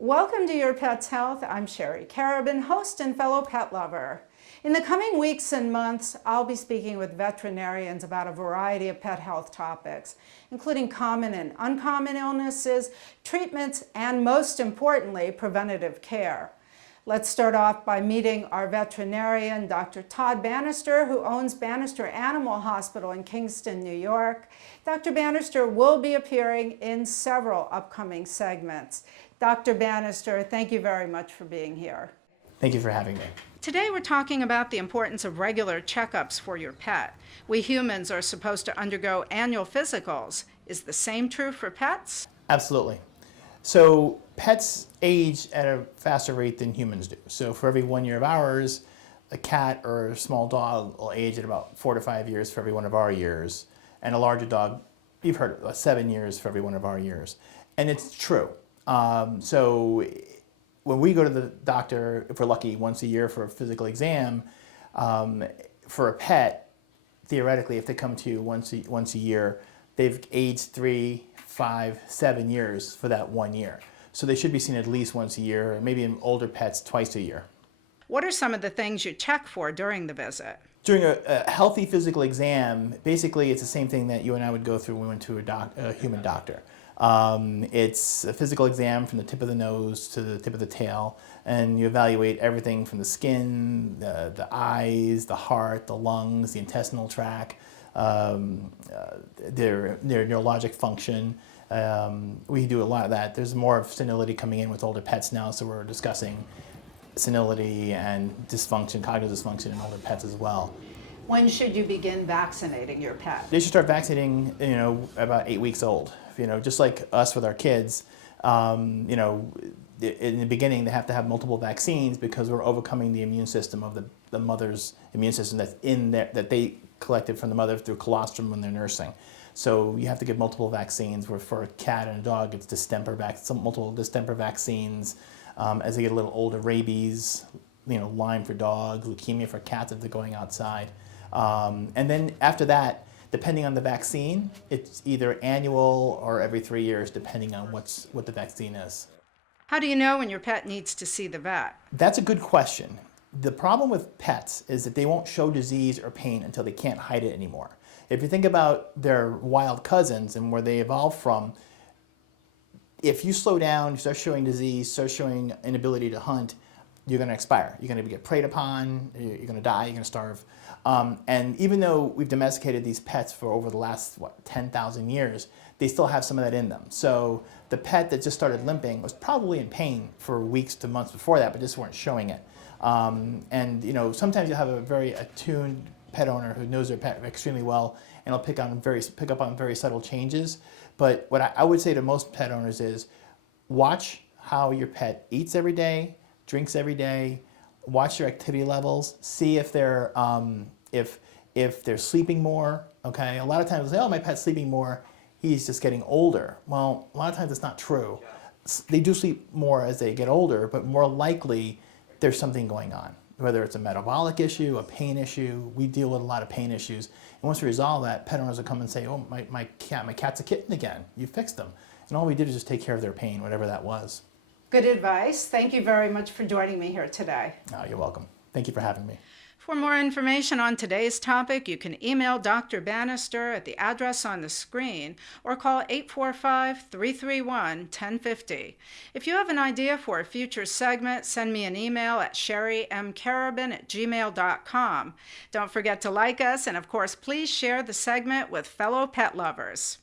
Welcome to Your Pet's Health. I'm Sherry Karabin, host and fellow pet lover. In the coming weeks and months, I'll be speaking with veterinarians about a variety of pet health topics, including common and uncommon illnesses, treatments, and most importantly, preventative care. Let's start off by meeting our veterinarian, Dr. Todd Banister, who owns Banister Animal Hospital in Kingston, New York. Dr. Banister will be appearing in several upcoming segments. Dr. Banister, thank you very much for being here. Thank you for having me. Today we're talking about the importance of regular checkups for your pet. We humans are supposed to undergo annual physicals. Is the same true for pets? Absolutely. So pets age at a faster rate than humans do. So for every 1 year of ours, a cat or a small dog will age at about 4 to 5 years for every one of our years. And a larger dog, you've heard it, 7 years for every one of our years. And it's true. So when we go to the doctor, if we're lucky, once a year for a physical exam, for a pet, theoretically, if they come to you once a year, they've aged 3, 5, 7 years for that 1 year. So they should be seen at least once a year, or maybe in older pets, twice a year. What are some of the things you check for during the visit? During a healthy physical exam, basically it's the same thing that you and I would go through when we went to a human doctor. It's a physical exam from the tip of the nose to the tip of the tail, and you evaluate everything from the skin, the eyes, the heart, the lungs, the intestinal tract, their neurologic function. We do a lot of that. There's more of senility coming in with older pets now, so we're discussing senility and dysfunction, cognitive dysfunction in older pets as well. When should you begin vaccinating your pet? They should start vaccinating, about 8 weeks old. Just like us with our kids, in the beginning they have to have multiple vaccines because we're overcoming the immune system of the mother's immune system that's in there, that they collected from the mother through colostrum when they're nursing. So you have to give multiple vaccines, where for a cat and a dog it's multiple distemper vaccines. As they get a little older, rabies, Lyme for dogs, leukemia for cats if they're going outside. And then after that, depending on the vaccine, it's either annual or every 3 years, depending on what the vaccine is. How do you know when your pet needs to see the vet? That's a good question. The problem with pets is that they won't show disease or pain until they can't hide it anymore. If you think about their wild cousins and where they evolved from, if you slow down, you start showing disease, start showing inability to hunt, you're going to expire. You're going to get preyed upon, you're going to die, you're going to starve. And even though we've domesticated these pets for over the last, 10,000 years, they still have some of that in them. So the pet that just started limping was probably in pain for weeks to months before that, but just weren't showing it. Sometimes you'll have a very attuned pet owner who knows their pet extremely well and will pick up on very subtle changes. But what I would say to most pet owners is watch how your pet eats every day, drinks every day, watch their activity levels, see if they're sleeping more. Okay, a lot of times they say, "Oh, my pet's sleeping more. He's just getting older." Well, a lot of times it's not true. They do sleep more as they get older, but more likely there's something going on. Whether it's a metabolic issue, a pain issue, we deal with a lot of pain issues. And once we resolve that, pet owners will come and say, "Oh, my cat's a kitten again. You fixed them." And all we did is just take care of their pain, whatever that was. Good advice. Thank you very much for joining me here today. Oh, you're welcome. Thank you for having me. For more information on today's topic, you can email Dr. Banister at the address on the screen or call 845-331-1050. If you have an idea for a future segment, send me an email at sherrymkarabin@gmail.com. Don't forget to like us, and of course, please share the segment with fellow pet lovers.